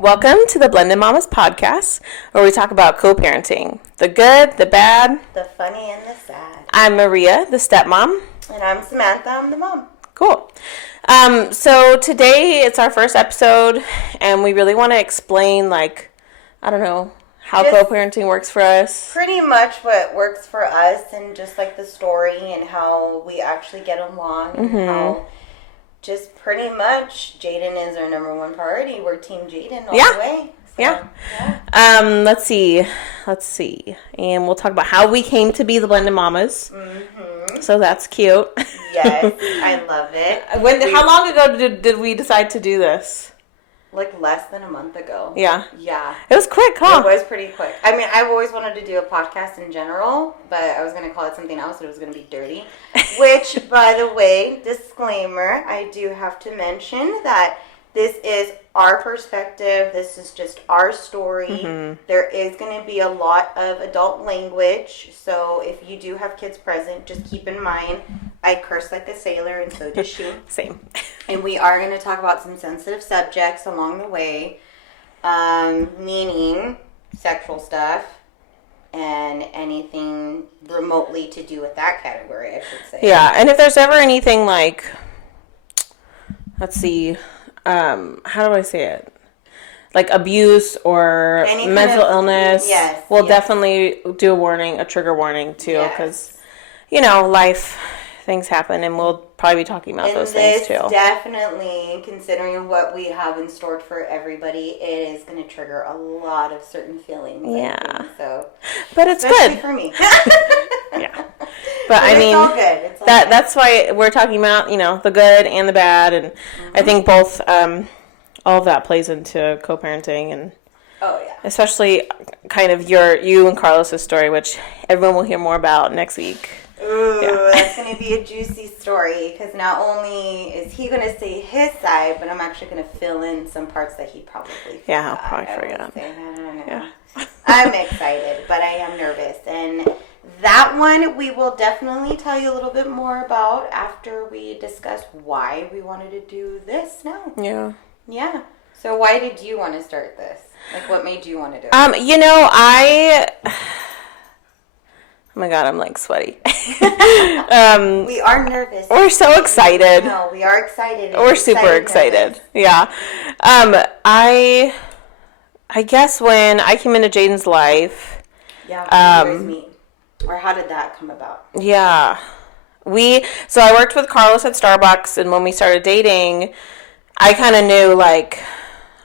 Welcome to the Blended Mommas podcast, where we talk about co-parenting. The good, the bad, the funny, and the sad. I'm Maria, the stepmom. And I'm Samantha, I'm the mom. Cool. So today it's our first episode, and we really want to explain, how co-parenting works for us. Pretty much what works for us, and just like the story and how we actually get along, and how just pretty much Jaden is our number one priority. We're Team Jaden all the way. So, yeah. Let's see. And we'll talk about how we came to be the Blended Mommas. Mm-hmm. So that's cute. Yes, I love it. How long ago did we decide to do this? Like less than a month ago. Yeah. Yeah. It was quick, huh? It was pretty quick. I mean, I've always wanted to do a podcast in general, but I was going to call it something else, and it was going to be dirty. Which, by the way, disclaimer, I do have to mention that this is our perspective. This is just our story. Mm-hmm. There is going to be a lot of adult language, so if you do have kids present, just keep in mind, I curse like a sailor, and so does she. Same. And we are going to talk about some sensitive subjects along the way, meaning sexual stuff and anything remotely to do with that category, I should say. Yeah, and if there's ever anything how do I say it? Like abuse or mental illness, we'll definitely do a trigger warning too, because, life, things happen, and we'll probably be talking about those things too. Definitely, considering what we have in store for everybody, it is going to trigger a lot of certain feelings. Yeah. I think, so, but it's especially good for me. Yeah. But I mean, it's all good. It's all good. That's why we're talking about, the good and the bad, and I think both, all of that plays into co-parenting, and especially kind of you and Carlos's story, which everyone will hear more about next week. Ooh, that's going to be a juicy story, because not only is he going to say his side, but I'm actually going to fill in some parts that he probably forgot. Yeah, I'll probably forget. Yeah. I'm excited, but I am nervous, and that one we will definitely tell you a little bit more about after we discuss why we wanted to do this now. Yeah. Yeah. So why did you want to start this? Like, what made you want to do it? Oh my God, I'm sweaty. We are nervous. We're so excited. No, we are excited. We're super excited. Yeah. I guess when I came into Jaden's life. Yeah. How did you guys meet? Or how did that come about? Yeah. So I worked with Carlos at Starbucks, and when we started dating, I kind of knew,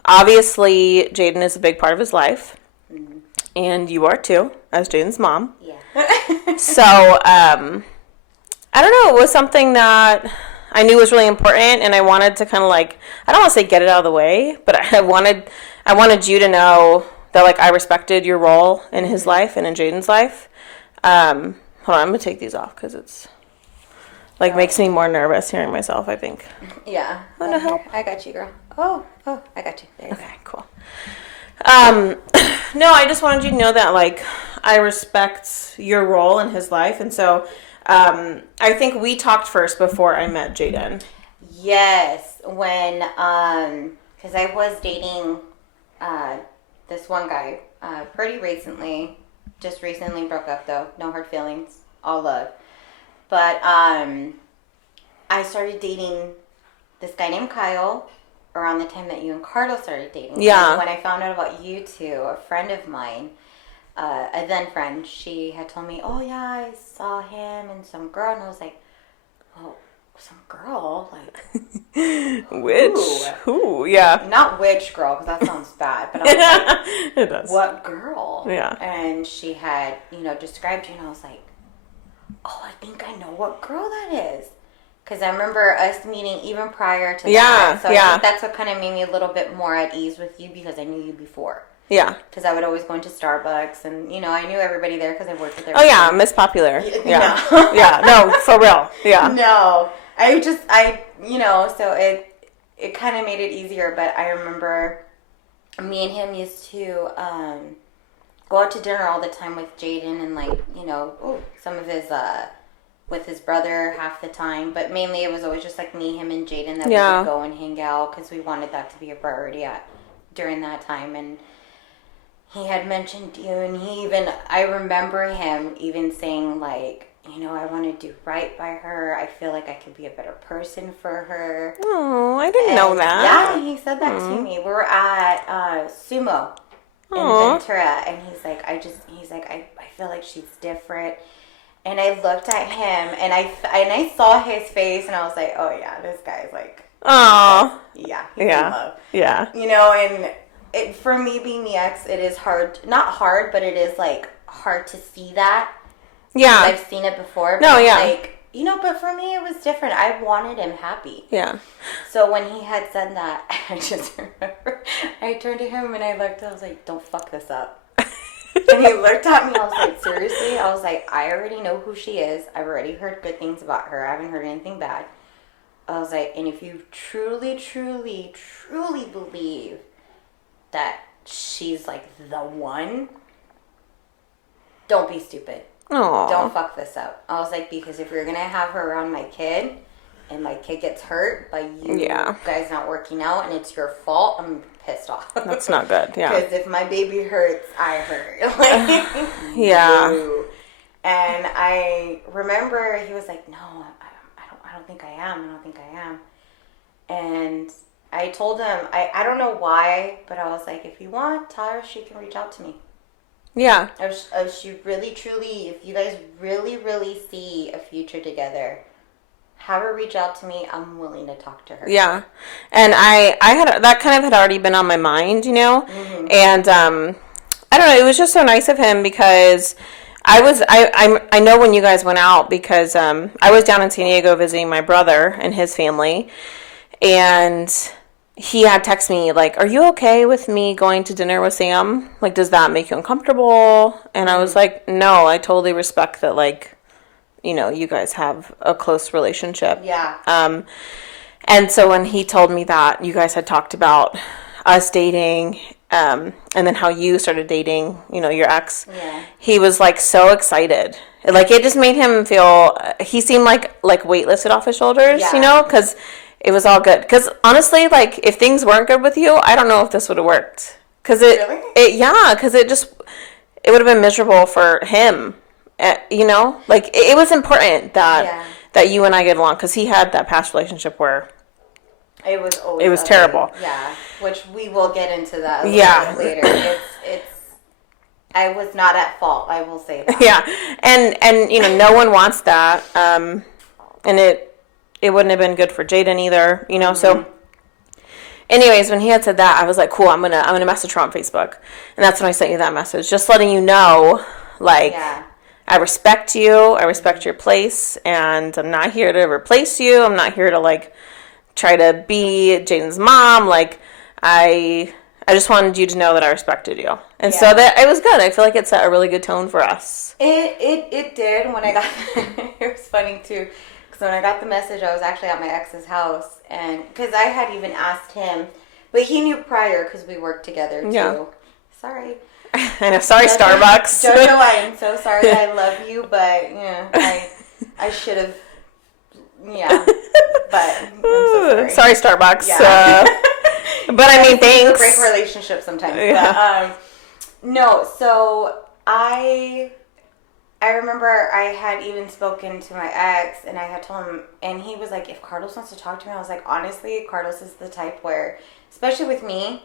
obviously Jaden is a big part of his life. Mm-hmm. And you are too, as Jaden's mom. Yeah. So, I don't know, it was something that I knew was really important, and I wanted to kind of I don't want to say get it out of the way, but I wanted you to know that I respected your role in his life and in Jaden's life. Hold on, I'm going to take these off because it's makes me more nervous hearing myself, I think. Yeah. Want to help? I got you, girl. Oh, I got you. There you okay, go. Cool. No, I just wanted you to know that, I respect your role in his life, and so, I think we talked first before I met Jaden. Yes, when, because I was dating, this one guy, pretty recently, just recently broke up, though, no hard feelings, all love, but, I started dating this guy named Kyle around the time that you and Carlos started dating. Yeah. And when I found out about you two, a friend of mine, a then friend, she had told me, oh yeah, I saw him and some girl, and I was like, well, some girl? Which? Who? Yeah. Not which girl, because that sounds bad, but I was like, it does. What girl? Yeah. And she had, described you, and I was like, oh, I think I know what girl that is. Because I remember us meeting even prior to that. So I think that's what kind of made me a little bit more at ease with you, because I knew you before. Yeah. Because I would always go into Starbucks, and, I knew everybody there because I worked with everybody. Oh, yeah, Miss Popular. Yeah. No. Yeah, no, for real. Yeah. No. So it kind of made it easier, but I remember me and him used to go out to dinner all the time with Jaden, and, some of his with his brother half the time, but mainly it was always just me, him, and Jaden that we would go and hang out, because we wanted that to be a priority at during that time, and he had mentioned you, and I remember him even saying, like, you know, I want to do right by her. I feel like I could be a better person for her. Oh, I didn't know that. Yeah, he said that to me. We were at Sumo in Ventura, and he's like, I feel like she's different. And I looked at him, and I saw his face, and I was like, oh yeah, this guy's like, oh yeah, he's in love. Yeah. You know, and for me being the ex, it is hard, not hard, but it is like hard to see that. Yeah. I've seen it before. No, yeah. Like, you know, but for me, it was different. I wanted him happy. Yeah. So when he had said that, I just remember, I turned to him and I was like, don't fuck this up. And he looked at me, I was like, seriously? I was like, I already know who she is. I've already heard good things about her. I haven't heard anything bad. I was like, and if you truly, truly, truly believe that she's like the one, don't be stupid. Aww. Don't fuck this up. I was like, because if you're going to have her around my kid and my kid gets hurt by you guys not working out and it's your fault, I'm pissed off. That's not good. Yeah. Because if my baby hurts, I hurt. Like, yeah. No. And I remember he was like, no, I don't think I am. I don't think I am. And I told him, I don't know why, but I was like, if you want, tell her she can reach out to me. Yeah. If she really, truly, if you guys really, really see a future together, have her reach out to me. I'm willing to talk to her. Yeah. And I had, that kind of had already been on my mind, you know? Mm-hmm. And, I don't know, it was just so nice of him because I know when you guys went out because, I was down in San Diego visiting my brother and his family, and he had texted me, like, are you okay with me going to dinner with Sam? Like, does that make you uncomfortable? And I was like, no, I totally respect that, like, you know, you guys have a close relationship. Yeah. And so when he told me that you guys had talked about us dating, and then how you started dating, you know, your ex, he was, like, so excited. Like, it just made him feel, he seemed like weight lifted off his shoulders, you know, because it was all good. Because honestly, like, if things weren't good with you, I don't know if this would have worked. Because because it would have been miserable for him. You know, like, it was important that you and I get along, because he had that past relationship where it was always ugly. Terrible. Yeah, which we will get into that a little bit later. It's I was not at fault, I will say that. Yeah, and you know, no one wants that, and it wouldn't have been good for Jaden either, you know. Mm-hmm. So, anyways, when he had said that, I was like, cool, I'm gonna message her on Facebook, and that's when I sent you that message, just letting you know, like, I respect you, I respect your place, and I'm not here to replace you. I'm not here to, like, try to be Jaden's mom. Like, I just wanted you to know that I respected you, and so that it was good. I feel like it set a really good tone for us. It did. When I got it was funny too. So when I got the message, I was actually at my ex's house, and because I had even asked him, but he knew prior because we worked together too. Yeah. Sorry. I know. Sorry, Jojo, Starbucks. Jojo, I am so sorry. I love you, but yeah, I should have. Yeah, but I'm so sorry, Starbucks. Yeah. But I mean, thanks. Break relationships sometimes. Yeah. But, no, so I remember I had even spoken to my ex, and I had told him, and he was like, if Carlos wants to talk to me, I was like, honestly, Carlos is the type where, especially with me,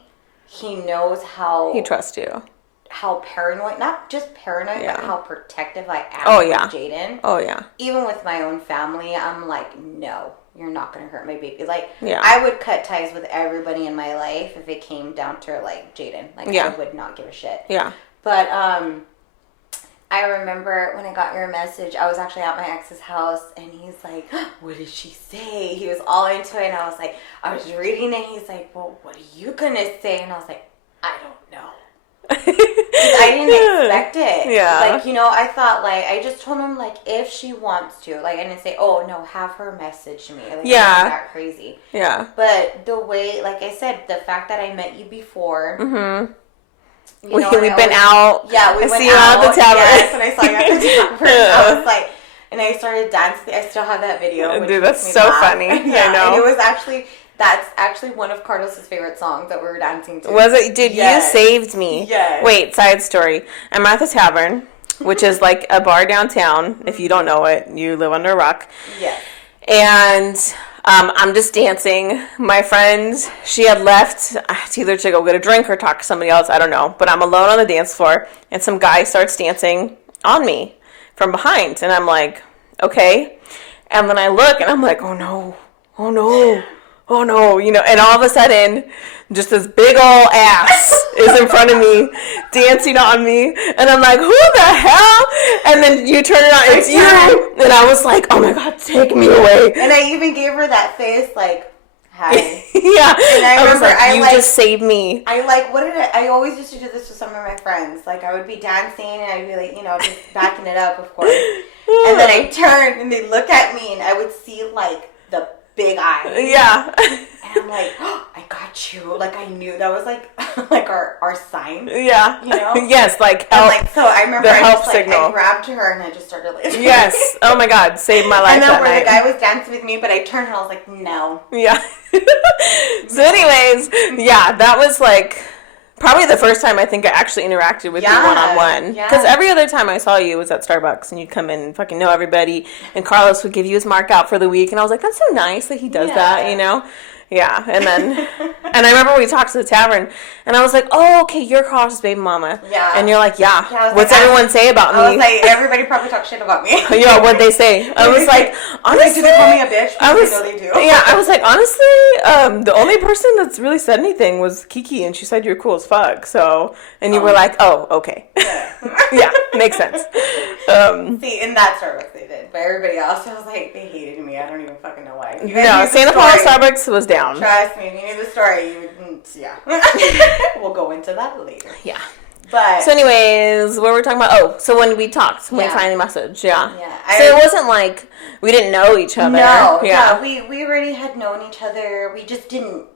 he knows how... He trusts you. How paranoid, not just paranoid, but how protective I am with Jaden. Oh, yeah. Even with my own family, I'm like, no, you're not going to hurt my baby. Like, I would cut ties with everybody in my life if it came down to, like, Jaden. Like, I would not give a shit. Yeah. But, I remember when I got your message, I was actually at my ex's house, and he's like, what did she say? He was all into it, and I was like, I was reading it, he's like, well, what are you going to say? And I was like, I don't know. I didn't expect it. Yeah. Like, you know, I thought, like, I just told him, like, if she wants to. Like, I didn't say, oh, no, have her message me. Like, yeah. Not that crazy. Yeah. But the way, like I said, the fact that I met you before. Mm-hmm. You know, we've been out. Yeah, we went see you out at the tavern. Yes, when I saw you at the tavern, I was like, and I started dancing. I still have that video. Dude, that's so funny. Yeah, I know. And it was actually, That's actually one of Carlos's favorite songs that we were dancing to. Was it? Dude, yes. You saved me. Yes. Wait, side story. I'm at the tavern, which is like a bar downtown. If you don't know it, you live under a rock. Yes. And I'm just dancing. My friend, she had left either to go get a drink or talk to somebody else. I don't know. But I'm alone on the dance floor, and some guy starts dancing on me from behind. And I'm like, okay. And then I look, and I'm like, oh, no. Oh, no. Oh, no. You know, and all of a sudden, just this big old ass is in front of me, dancing on me. And I'm like, who the hell? And then you turn it on, it's you. And I was like, oh, my God, take me away. And I even gave her that face, like, hi. Yeah. And I was like, you just saved me. I always used to do this with some of my friends. Like, I would be dancing, and I'd be like, you know, just backing it up, of course. And then I turn, and they look at me, and I would see, like, the big eyes. Yeah. And I'm like, oh, I got you. Like, I knew that was like our sign. Yeah. You know? Yes, like help. And, like, so I remember the help signal. I grabbed her and I just started like. Yes. Oh my God, saved my life. And then that where night. the guy was dancing with me, but I turned and I was like, no. Yeah. So anyways, yeah, that was like probably the first time I think I actually interacted with you one-on-one. Because every other time I saw you was at Starbucks, and you'd come in and fucking know everybody, and Carlos would give you his mark out for the week, and I was like, that's so nice that he does that, you know? Yeah, and then, and I remember we talked to the tavern, and I was like, oh, okay, you're Carlos's baby mama. Yeah. And you're like, yeah. What's like, everyone say about me? I was like, everybody probably talks shit about me. Yeah, what'd they say? I was like, honestly. Like, do they call me a bitch? I know they do. Yeah, I was like, honestly, the only person that's really said anything was Kiki, and she said you're cool as fuck, so, and you were like, oh, okay. Yeah, makes sense. See, in that Starbucks they did, but everybody else, I was like, they hated me. I don't even fucking know why. No, Santa Paula Starbucks was down. Trust me, if you knew the story, you would, yeah. We'll go into that later. Yeah. But so anyways, what were we talking about? Oh, so when we talked, when we finally messaged, yeah. So it wasn't like we didn't know each other. No, yeah. We already had known each other. We just didn't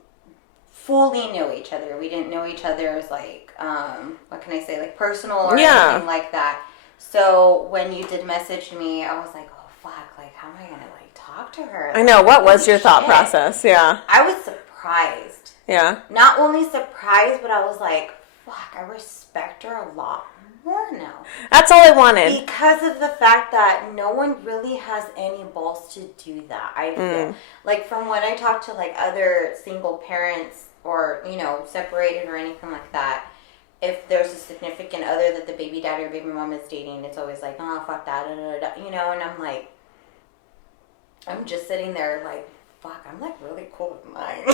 fully know each other. We didn't know each other's, like, what can I say, like, personal or anything like that. So when you did message me, I was like, oh, fuck, like, how am I going to, like, talk to her? I know. What was your thought process? Yeah. I was surprised. Yeah. Not only surprised, but I was like, fuck, I respect her a lot more now. That's all I wanted. Because of the fact that no one really has any balls to do that, I feel. Like, from when I talk to, like, other single parents or, you know, separated or anything like that, if there's a significant other that the baby daddy or baby mom is dating, it's always like, oh, fuck that, you know, and I'm like, I'm just sitting there like, fuck, I'm like really cool with mine.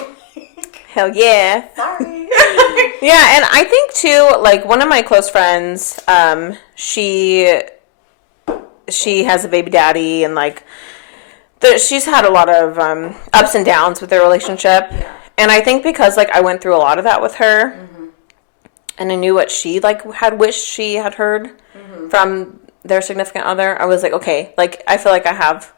Hell yeah. Sorry. Yeah, and I think too, like, one of my close friends, she has a baby daddy, and like, she's had a lot of ups and downs with their relationship. Yeah. And I think because, like, I went through a lot of that with her, and I knew what she, like, had wished she had heard from their significant other, I was like, okay, like, I feel like I have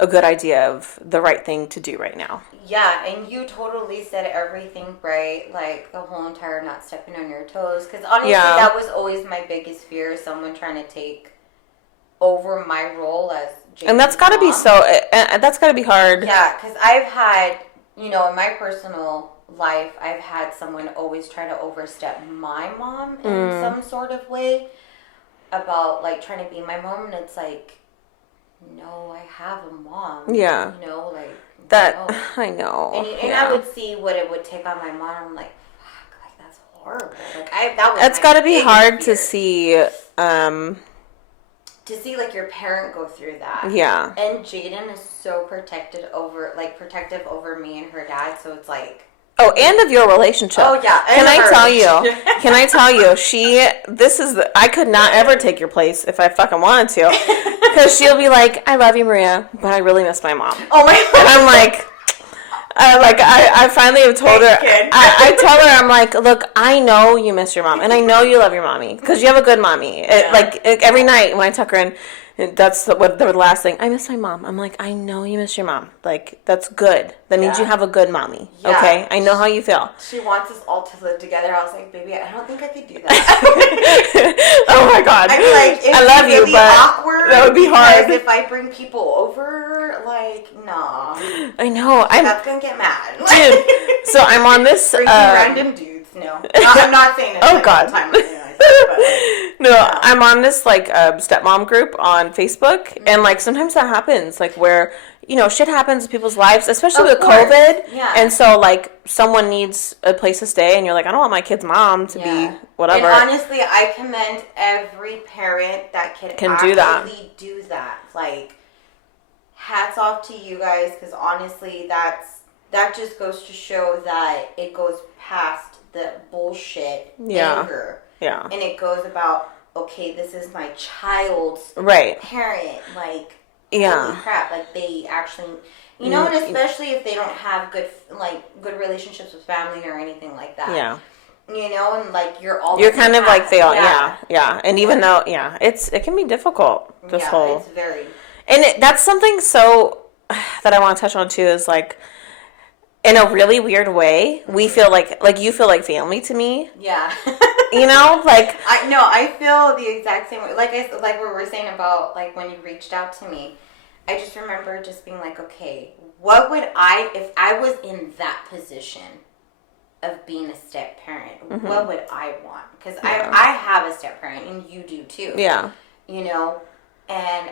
a good idea of the right thing to do right now. Yeah, and you totally said everything right, like, the whole entire not stepping on your toes, because honestly, that was always my biggest fear, someone trying to take over my role as Jaden's And that's got to be that's got to be hard. Yeah, because I've had, you know, in my personal life, I've had someone always try to overstep my mom in some sort of way about, like, trying to be my mom, and it's like, no, I have a mom. Yeah. You know, like, that, no. I know. And I would see what it would take on my mom, I'm like, fuck, like, that's horrible. Like, it's got to be hard to see, like, your parent go through that. Yeah. And Jaden is so protective over me and her dad, so it's like, oh, and of your relationship. Oh, yeah. Can I tell you, I could not ever take your place if I fucking wanted to. Because she'll be like, I love you, Maria, but I really miss my mom. Oh, my God. And I'm like, I finally have told her, I tell her, I'm like, look, I know you miss your mom, and I know you love your mommy, because you have a good mommy. Every night when I tuck her in, that's the last thing. I miss my mom. I'm like, I know you miss your mom. Like, that's good. That means you have a good mommy. Yeah. Okay? I know how you feel. She wants us all to live together. I was like, baby, I don't think I could do that. Oh my God. I'm like, I love you, but awkward, that would be hard. If I bring people over, like, nah. I know. That's gonna get mad. Dude, so I'm on this random dudes. No, I'm not saying it. Oh God. Time but, no, I'm on this like stepmom group on Facebook, and like sometimes that happens, like where shit happens in people's lives, especially with COVID. Yeah. And so like someone needs a place to stay, and you're like, I don't want my kid's mom to be whatever. And honestly, I commend every parent that can do that. Do that. Like, hats off to you guys, because honestly, that just goes to show that it goes past the bullshit anger. Yeah. And it goes about, okay, this is my child's parent. Like, holy crap. Like, they actually, and especially if they don't have good relationships with family or anything like that. Yeah. And like, you're kind of like they all, yeah. And even though, it can be difficult, whole. It's very. And that's something that I want to touch on too, is like, in a really weird way, we feel like you feel like family to me. Yeah. Like I feel the exact same way. Like we were saying about like when you reached out to me, I just remember just being like, okay, what would if I was in that position of being a step parent, what would I want? Because I have a step parent, and you do too. Yeah. And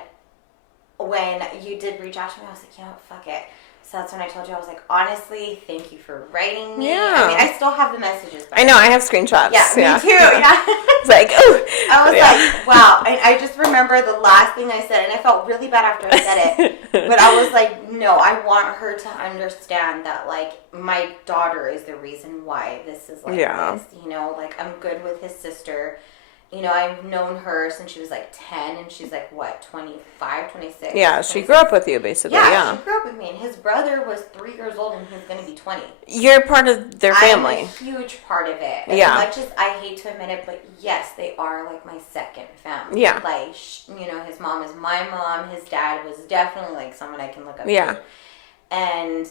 when you did reach out to me, I was like, fuck it. So that's when I told you, I was like, honestly, thank you for writing me. Yeah. I mean, I still have the messages. I know, I have screenshots. Yeah, me too. Yeah. It's like, ooh. I was like, wow. And I just remember the last thing I said, and I felt really bad after I said it. But I was like, no, I want her to understand that, like, my daughter is the reason why this is like this. Like, I'm good with his sister. I've known her since she was like 10, and she's like, what, 25, 26? Yeah, 26. She grew up with you, basically. Yeah, she grew up with me, and his brother was 3 years old, and he's going to be 20. You're part of their family. I'm a huge part of it. As much as I hate to admit it, but yes, they are like my second family. Yeah. Like, his mom is my mom. His dad was definitely like someone I can look up to. And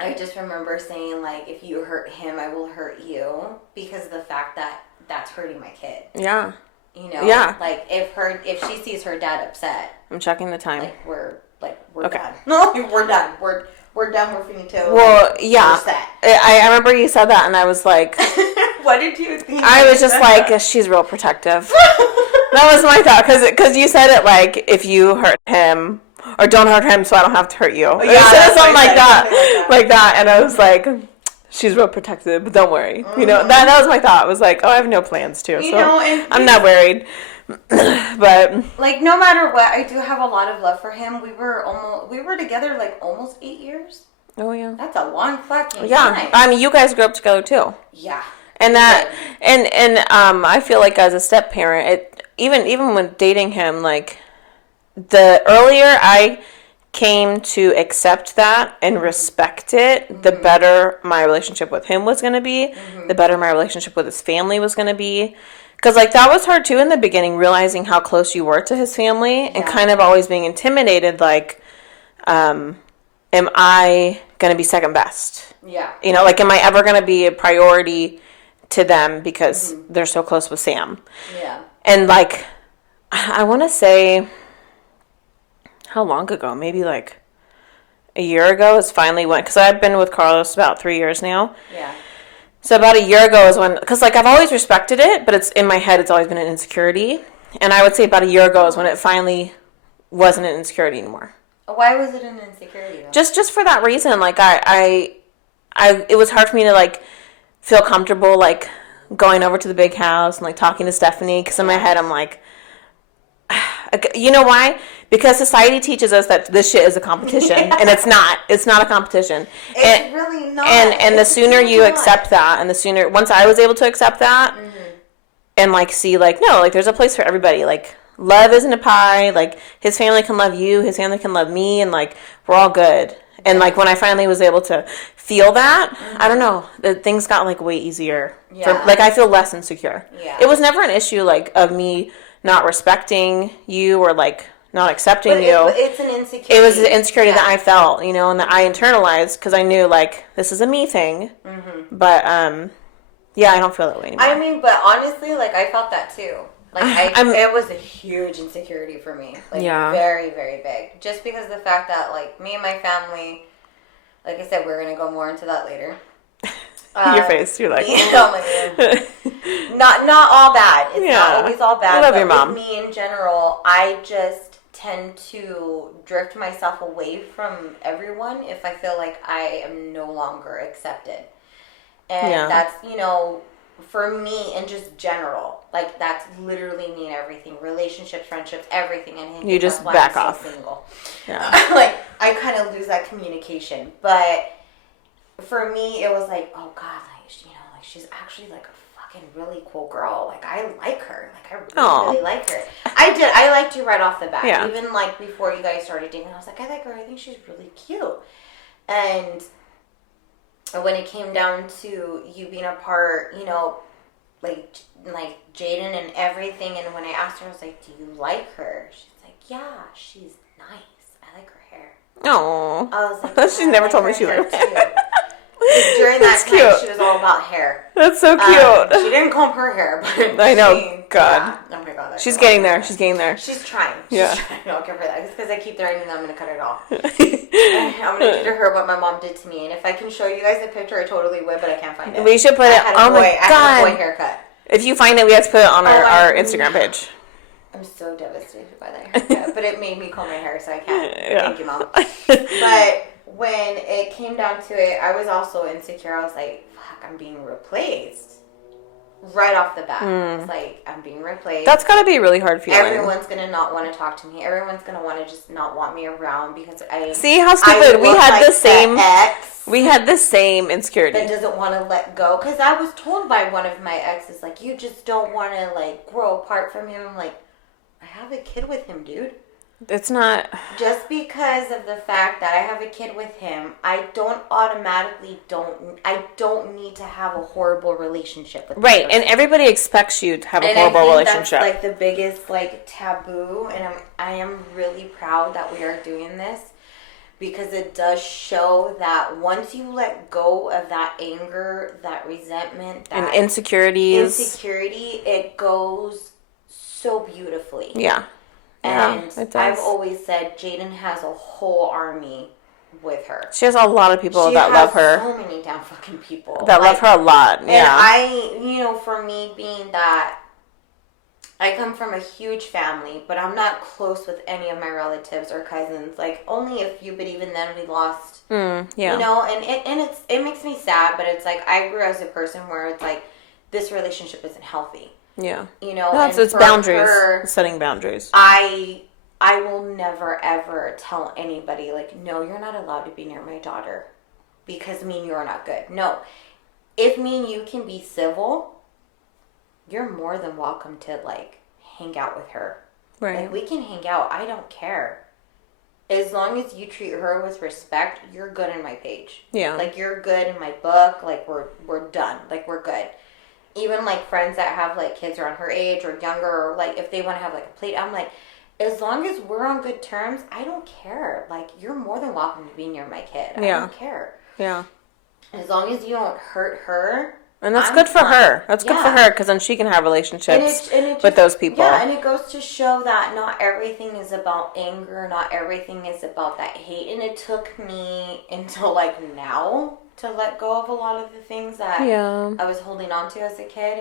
I just remember saying, like, if you hurt him, I will hurt you, because of the fact that that's hurting my kid. Yeah. Yeah. Like, if she sees her dad upset. I'm checking the time. Like, we're okay. done. No, we're done. We're done. We're finito. Well, yeah. We're set. I remember you said that, and I was like, what did you think? I was just like, she's real protective. That was my thought, because you said it like, if you hurt him, or don't hurt him, so I don't have to hurt you. Oh, yeah, you said something like that, and I was like, she's real protective, but don't worry. That was my thought. I was like, I have no plans to, so I'm not worried. But like, no matter what, I do have a lot of love for him. We were together like almost 8 years. Oh yeah, that's a long fucking time. I mean, you guys grew up together too. Yeah, and I feel like as a step parent, even when dating him, like, the earlier I came to accept that and respect it, the better my relationship with him was going to be, the better my relationship with his family was going to be. Because, like, that was hard, too, in the beginning, realizing how close you were to his family and kind of always being intimidated, like, am I going to be second best? Yeah. Like, am I ever going to be a priority to them because they're so close with Sam? Yeah. And, like, I want to say, how long ago? Maybe, like, a year ago is finally when, because I've been with Carlos about 3 years now. Yeah. So about a year ago is when, because, like, I've always respected it, but it's in my head, it's always been an insecurity. And I would say about a year ago is when it finally wasn't an insecurity anymore. Why was it an insecurity, though? Just for that reason. Like, it was hard for me to, like, feel comfortable, like, going over to the big house and, like, talking to Stephanie, because in my head I'm like, you know why? Because society teaches us that this shit is a competition, and it's not. It's not a competition. It's really not. And the sooner you accept that, and the sooner, once I was able to accept that, and, like, see, like, no, like, there's a place for everybody. Like, love isn't a pie. Like, his family can love you, his family can love me, and, like, we're all good. And, like, when I finally was able to feel that, I don't know, things got, like, way easier. Yeah. Like, I feel less insecure. Yeah. It was never an issue, like, of me not respecting you or, like, not accepting you. It's an insecurity. It was an insecurity that I felt, and that I internalized, because I knew, like, this is a me thing. But, yeah, I don't feel that way anymore. I mean, but honestly, like, I felt that too. Like, it was a huge insecurity for me. Like, very, very big. Just because of the fact that, like, me and my family, Like I said, we're going to go more into that later. Your face, you're like... not all bad. It's not always all bad. I love your mom. With me in general, I just tend to drift myself away from everyone if I feel like I am no longer accepted. And that's, for me in just general, like that's literally me and everything. Relationships, friendships, everything. And you just back off. Single. Yeah. Like I kind of lose that communication. But for me, it was like, oh God, like, she's actually like a fucking really cool girl. Like I like her. Like I really like her. I liked you right off the bat. Yeah. Even like before you guys started dating, I was like, I like her. I think she's really cute. And when it came down to you being a part, like Jaden and everything, and when I asked her, I was like, do you like her? She's like, yeah, she's nice. I like her hair. Oh. I was like, she's never told me she liked her hair. During that time, she was all about hair. That's so cute. She didn't comb her hair, but I know. God. Yeah. Oh my God. She's getting there. She's getting there. She's trying. Yeah. I'll give her that. It's because I keep threatening that I'm going to cut it off. I'm going to do to her what my mom did to me. And if I can show you guys the picture, I totally would, but I can't find it. We should put it. Oh my God. I had a boy haircut. If you find it, we have to put it on our Instagram page. I'm so devastated by that haircut, but it made me comb my hair, so I can't. Yeah. Thank you, Mom. But when it came down to it, I was also insecure. I was like, fuck, I'm being replaced. Right off the bat. It's like, I'm being replaced. That's got to be a really hard feeling. Everyone's going to not want to talk to me. Everyone's going to want to just not want me around because I... See how stupid? We had like the same... ex we had the same insecurity. that doesn't want to let go. Because I was told by one of my exes, like, you just don't want to, like, grow apart from him. I'm like, I have a kid with him, dude. It's not... Just because of the fact that I have a kid with him, I don't need to have a horrible relationship with him. Right, and everybody expects you to have a horrible relationship. That's like the biggest like taboo, and I am really proud that we are doing this because it does show that once you let go of that anger, that resentment, that and insecurity, it goes so beautifully. Yeah. And it does. I've always said Jaden has a whole army with her. She has a lot of people that love her. So many damn fucking people that love her a lot. Yeah. And for me being that I come from a huge family, but I'm not close with any of my relatives or cousins. Like only a few, but even then we lost. Yeah. And it makes me sad, but it's like I grew as a person where it's like this relationship isn't healthy. Yeah. No, it's boundaries. Setting boundaries. I will never ever tell anybody like, no, you're not allowed to be near my daughter because me and you are not good. No. If me and you can be civil, you're more than welcome to like hang out with her. Right. Like we can hang out. I don't care. As long as you treat her with respect, you're good in my page. Yeah. Like you're good in my book. Like we're done. Like we're good. Even like friends that have like kids around her age or younger, or like if they want to have like a plate, I'm like, as long as we're on good terms, I don't care. Like you're more than welcome to be near my kid. I don't care. Yeah. As long as you don't hurt her. And that's good for her. That's good for her because then she can have relationships with those people. Yeah, and it goes to show that not everything is about anger. Not everything is about that hate. And it took me until like now to let go of a lot of the things that I was holding on to as a kid,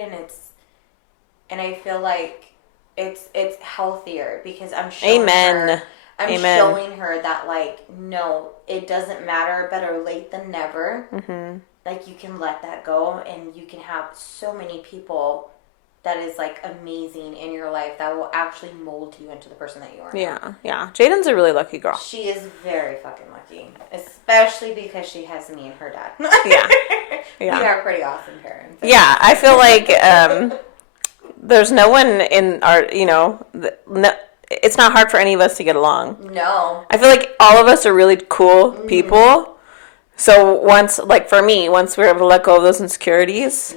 and I feel like it's healthier because I'm showing her. Showing her that like no, it doesn't matter. Better late than never. Mm-hmm. Like you can let that go, and you can have so many people that is like amazing in your life that will actually mold you into the person that you are. Yeah. Jaden's a really lucky girl. She is very fucking lucky, especially because she has me and her dad. We are pretty awesome parents. Yeah, I feel like there's no one in our, it's not hard for any of us to get along. No. I feel like all of us are really cool people. So once we're able to let go of those insecurities,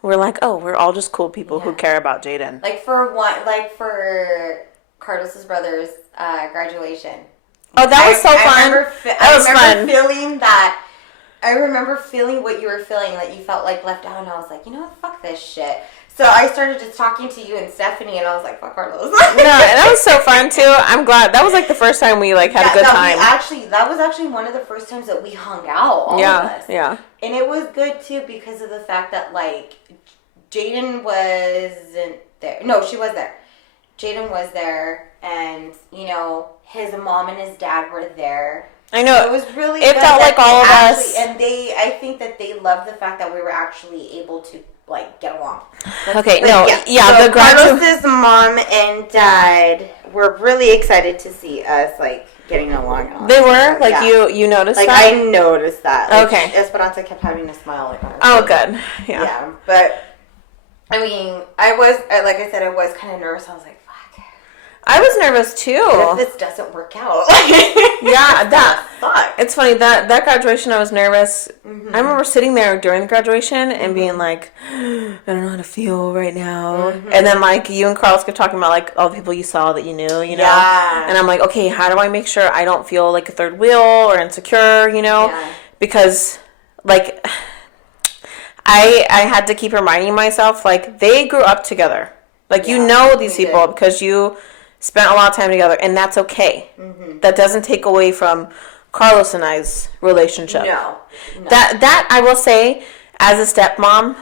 we're like, oh, we're all just cool people who care about Jaden. Like for Carlos's brother's graduation. Oh, that was so fun. I remember feeling what you were feeling, that you felt like left out, and I was like, fuck this shit. So I started just talking to you and Stephanie, and I was like, fuck Carlos. No, and that was so fun, too. I'm glad. That was, like, the first time we, like, had a good time. That was actually one of the first times that we hung out, all of us. Yeah. And it was good, too, because of the fact that, like, Jaden wasn't there. No, she was there. Jaden was there, and, you know, his mom and his dad were there. I know. So it was really it felt like all of us. And I think that they loved the fact that we were actually able to, like, get along. Okay, but no, so Carlos's mom and dad were really excited to see us, like, getting along. And all they that were? Like, yeah. you noticed like, that? I noticed that. Like, okay. Esperanza kept having a smile. Like, on her oh, face. good. Yeah. Yeah, but, I mean, like I said, I was kind of nervous. I was like, I was nervous too. What if this doesn't work out? Yeah, that sucks. It's funny that graduation I was nervous. Mm-hmm. I remember sitting there during the graduation and being like, I don't know how to feel right now. Mm-hmm. And then like you and Carlos kept talking about like all the people you saw that you knew, you know. Yeah. And I'm like, okay, how do I make sure I don't feel like a third wheel or insecure, you know? Yeah. Because like I had to keep reminding myself like they grew up together. Like you know these people because you spent a lot of time together, and that's okay. Mm-hmm. That doesn't take away from Carlos and I's relationship. No. That I will say, as a stepmom,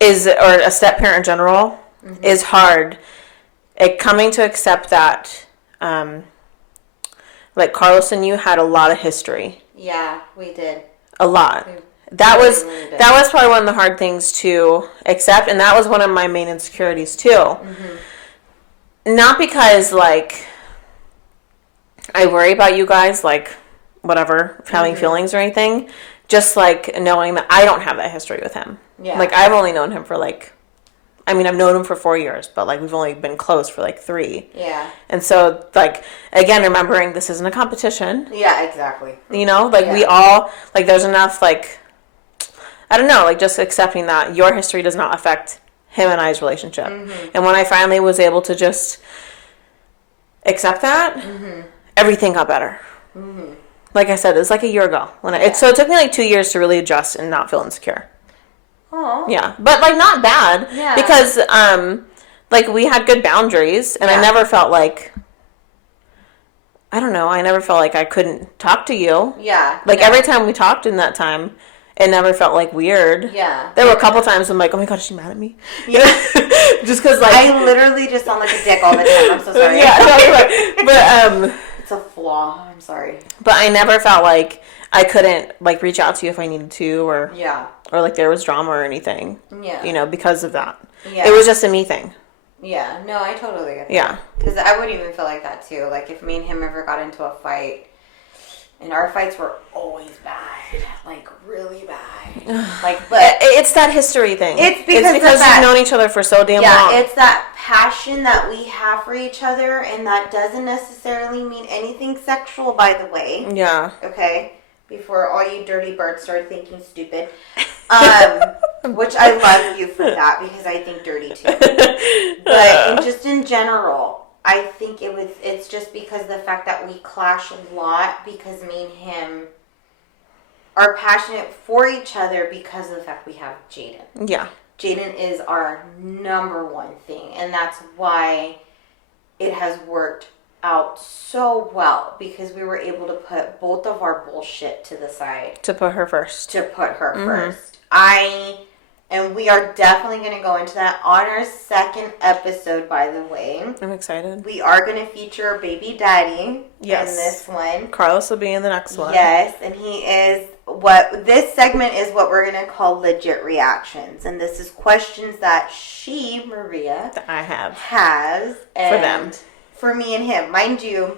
or a step parent in general, is hard. Coming to accept that, like Carlos and you had a lot of history. Yeah, we did. A lot. That was probably one of the hard things to accept, and that was one of my main insecurities too. Mm-hmm. Not because, like, I worry about you guys, like, whatever, having feelings or anything. Just, like, knowing that I don't have that history with him. Yeah. Like, I've only known him for, like, I mean, I've known him for 4 years, but, like, we've only been close for, like, 3. Yeah. And so, like, again, remembering this isn't a competition. Yeah, exactly. You know? Like, we all, like, there's enough, like, I don't know, like, just accepting that your history does not affect him and I's relationship. Mm-hmm. And when I finally was able to just accept that, everything got better. Mm-hmm. Like I said, it was like a year ago. So it took me like 2 years to really adjust and not feel insecure. Aww. Yeah. But like not bad. Yeah. Because like we had good boundaries and I never felt like I never felt like I couldn't talk to you. Yeah. Like every time we talked in that time, it never felt like weird. Yeah. There were a couple times I'm like, oh my god, is she mad at me? Yeah. Just because like I literally just sound like a dick all the time. I'm so sorry. Yeah. But it's a flaw. I'm sorry. But I never felt like I couldn't like reach out to you if I needed to, or like there was drama or anything. Yeah. You know, because of that. Yeah. It was just a me thing. Yeah. No, I totally get that. Yeah. Because I would even feel like that too. Like if me and him ever got into a fight. And our fights were always bad, like really bad. Like, but it's that history thing. It's because you've known each other for so damn long. Yeah, it's that passion that we have for each other, and that doesn't necessarily mean anything sexual, by the way. Yeah. Okay. Before all you dirty birds start thinking stupid, which I love you for that because I think dirty too. But just in general. I think it's just because the fact that we clash a lot because me and him are passionate for each other because of the fact we have Jaden. Yeah. Jaden is our number one thing, and that's why it has worked out so well because we were able to put both of our bullshit to the side. To put her first. First. And we are definitely going to go into that on our second episode, by the way. I'm excited. We are going to feature baby daddy in this one. Carlos will be in the next one. Yes, and this segment is what we're going to call legit reactions. And this is questions that Maria, that I has. For them. For me and him. Mind you,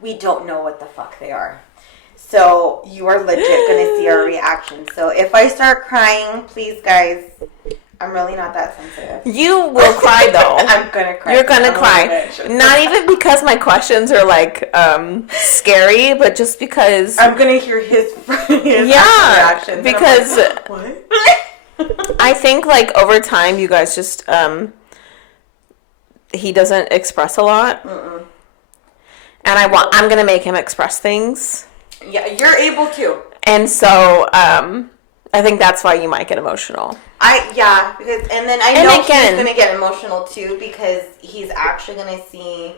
we don't know what the fuck they are. So you are legit going to see our reaction. So if I start crying, please, guys, I'm really not that sensitive. You will cry, though. I'm going to cry. You're going to cry. Not even because my questions are, like, scary, but just because... I'm going to hear his reaction. Because... Like, what? I think, like, over time, you guys just... he doesn't express a lot. Mm-mm. And I'm going to make him express things. Yeah, you're able to. And so, I think that's why you might get emotional. Because and then I And know again, he's gonna get emotional too because he's actually gonna see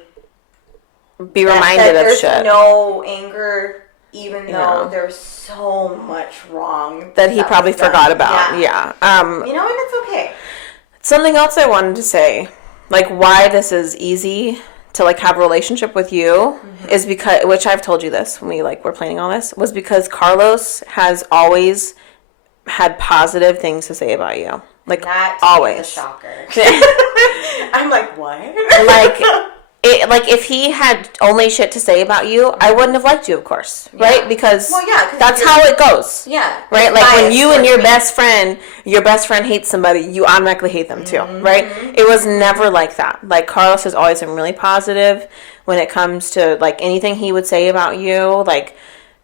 be reminded of there's shit no anger, even though there's so much wrong that he probably forgot about. Yeah. And it's okay. Something else I wanted to say, like why this is easy to like have a relationship with you is because, which I've told you this when we like were planning all this, was because Carlos has always had positive things to say about you. Like That always. is a shocker. I'm like, what? Like if he had only shit to say about you, I wouldn't have liked you, of course, right? Because that's how it goes. Yeah. Right? Like when you and your best friend hates somebody, you automatically hate them too, right? It was never like that. Like Carlos has always been really positive when it comes to like anything he would say about you. Like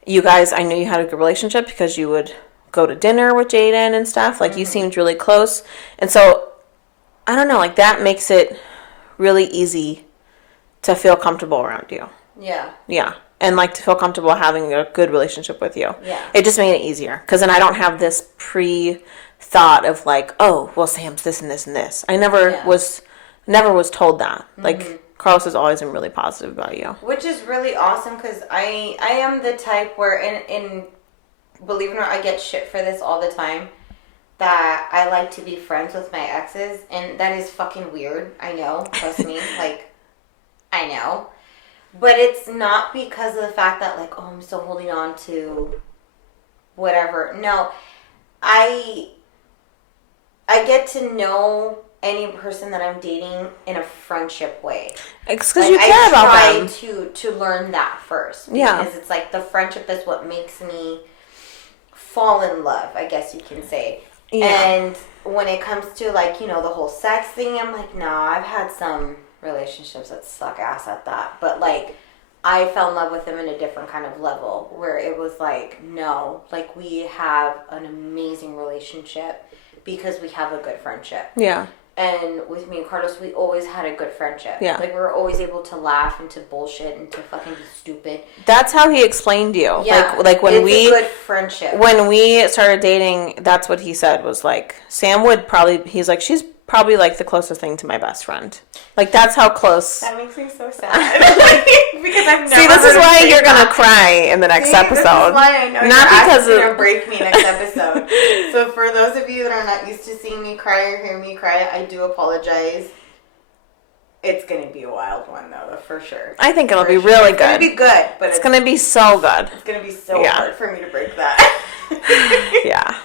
you guys, I knew you had a good relationship because you would go to dinner with Jaden and stuff. Like you seemed really close. And so I don't know, like that makes it really easy to feel comfortable around you. Yeah. Yeah. And like to feel comfortable having a good relationship with you. Yeah. It just made it easier. Because then I don't have this pre-thought of like, oh, well, Sam's this and this and this. I never was told that. Like Carlos has always been really positive about you. Which is really awesome because I am the type where, in believe it or not, I get shit for this all the time. That I like to be friends with my exes. And that is fucking weird. I know. Trust me. Like, I know. But it's not because of the fact that, like, oh, I'm still holding on to whatever. No. I get to know any person that I'm dating in a friendship way. It's because you care about them. I try to learn that first. Yeah. Because it's like the friendship is what makes me fall in love, I guess you can say. Yeah. And when it comes to, like, the whole sex thing, I'm like, nah, I've had some relationships that suck ass at that, but like I fell in love with him in a different kind of level where it was like, no, like we have an amazing relationship because we have a good friendship. Yeah. And with me and Carlos, we always had a good friendship. Yeah. Like we were always able to laugh and to bullshit and to fucking be stupid. That's how he explained you. Yeah. Like when it's a good friendship. When we started dating, that's what he said was like, Sam would probably, he's like, she's probably like the closest thing to my best friend. Like that's how close. That makes me so sad. Because I've never. See, this is why you're gonna cry in the next episode. This is why I know not because you're gonna break me next episode. So for those of you that are not used to seeing me cry or hear me cry, I do apologize. It's gonna be a wild one though, for sure. I think it'll be really good. It's gonna be good, but it's gonna be so good. It's gonna be so hard for me to break that. Yeah.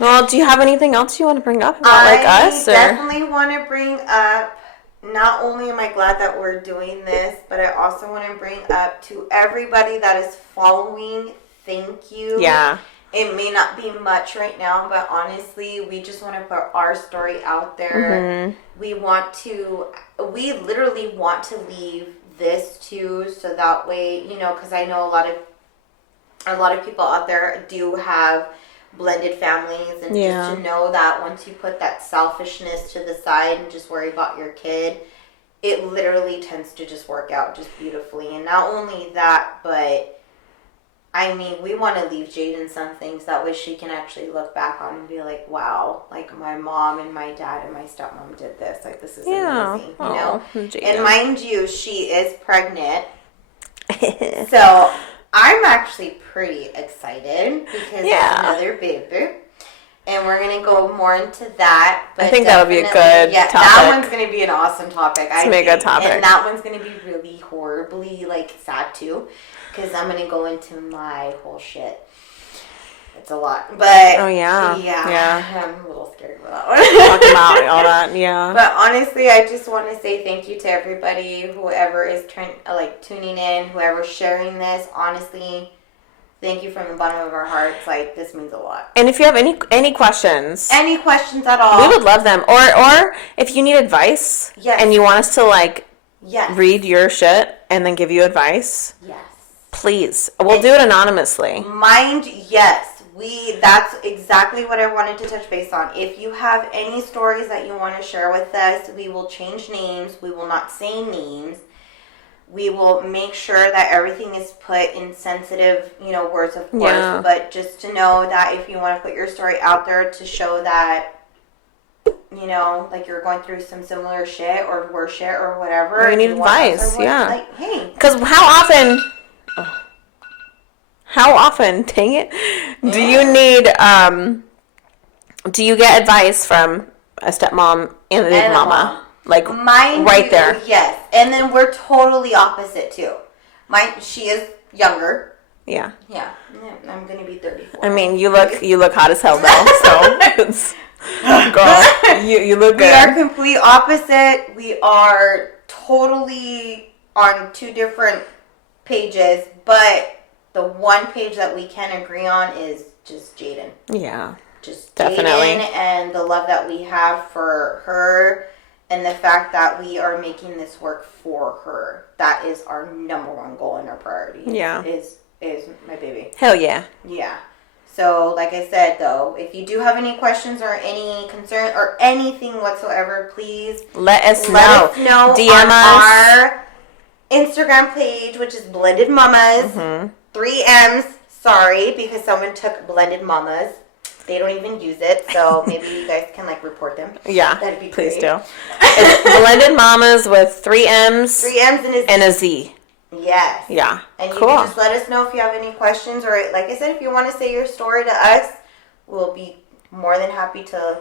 Well, do you have anything else you want to bring up about like us? I definitely want to bring up, not only am I glad that we're doing this, but I also want to bring up to everybody that is following, thank you. Yeah. It may not be much right now, but honestly, we just want to put our story out there. Mm-hmm. We literally want to leave this too, so that way, because I know a lot of people out there do have blended families, and just to know that once you put that selfishness to the side and just worry about your kid, it literally tends to just work out just beautifully. And not only that, but I mean, we want to leave Jaden some things that way she can actually look back on and be like, wow, like my mom and my dad and my stepmom did this. Like, this is amazing, Jaden. And mind you, she is pregnant. So I'm actually pretty excited because it's another baby. And we're going to go more into that. But I think that'll be a good topic. That one's going to be an awesome topic. It's a good topic. And that one's going to be really horribly, sad too. Because I'm going to go into my whole shit. It's a lot. But oh, yeah. I'm a little scared about that one. Talk about all that, yeah. But honestly, I just want to say thank you to everybody, whoever is tuning in, whoever's sharing this. Honestly, thank you from the bottom of our hearts. Like, this means a lot. And if you have any questions at all, we would love them. Or if you need advice, and you want us to read your shit and then give you advice, please. We'll do it anonymously. Yes. That's exactly what I wanted to touch base on. If you have any stories that you want to share with us, we will change names. We will not say names. We will make sure that everything is put in sensitive, words, of course. Yeah. But just to know that if you want to put your story out there to show that, like you're going through some similar shit or worse shit or whatever. Or you need advice, yeah. Like, hey. Because how often, dang it, do you need, do you get advice from a stepmom and a big mama? Like, mine right there. Yes. And then we're totally opposite, too. She is younger. Yeah. Yeah. I'm going to be 34. I mean, you look hot as hell, though, so girl, you look good. We are complete opposite. We are totally on two different pages, but the one page that we can agree on is just Jaden. Yeah. Just definitely. Jaden and the love that we have for her and the fact that we are making this work for her. That is our number one goal and our priority. Yeah. Is my baby. Hell yeah. Yeah. So, like I said, though, if you do have any questions or any concern or anything whatsoever, please let us know. DM on us. Our Instagram page, which is Blended Mommas. Mm-hmm. 3 M's. Sorry, because someone took Blended Mommas. They don't even use it, so maybe you guys can report them. Yeah, that'd be please great. do. It's Blended Mommas with 3 M's. 3 M's and a Z. Yes. Yeah. And you cool. can just let us know if you have any questions, or like I said, if you want to say your story to us, we'll be more than happy to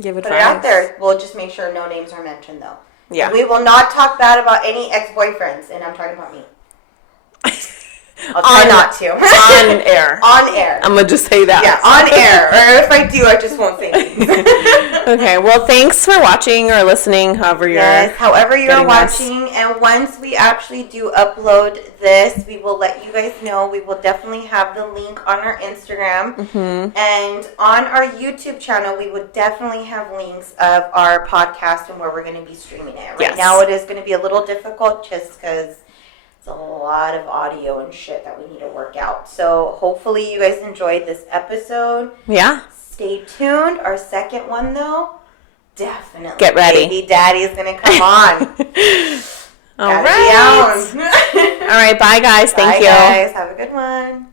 give put advice. it out there. We'll just make sure no names are mentioned, though. Yeah. We will not talk bad about any ex-boyfriends, and I'm talking about me. I'll try not to. On air. On air. I'm going to just say that. Yeah, on air. Or if I do, I just won't say anything. Okay, well, thanks for watching or listening, however you're watching. And once we actually do upload this, we will let you guys know. We will definitely have the link on our Instagram. Mm-hmm. And on our YouTube channel, we would definitely have links of our podcast and where we're going to be streaming it. Right now, it is going to be a little difficult just because it's a lot of audio and shit that we need to work out. So hopefully you guys enjoyed this episode. Yeah. Stay tuned. Our second one, though, definitely. Get ready. Baby daddy is going to come on. All right. All right. Bye, guys. Thank you. Bye, guys. Have a good one.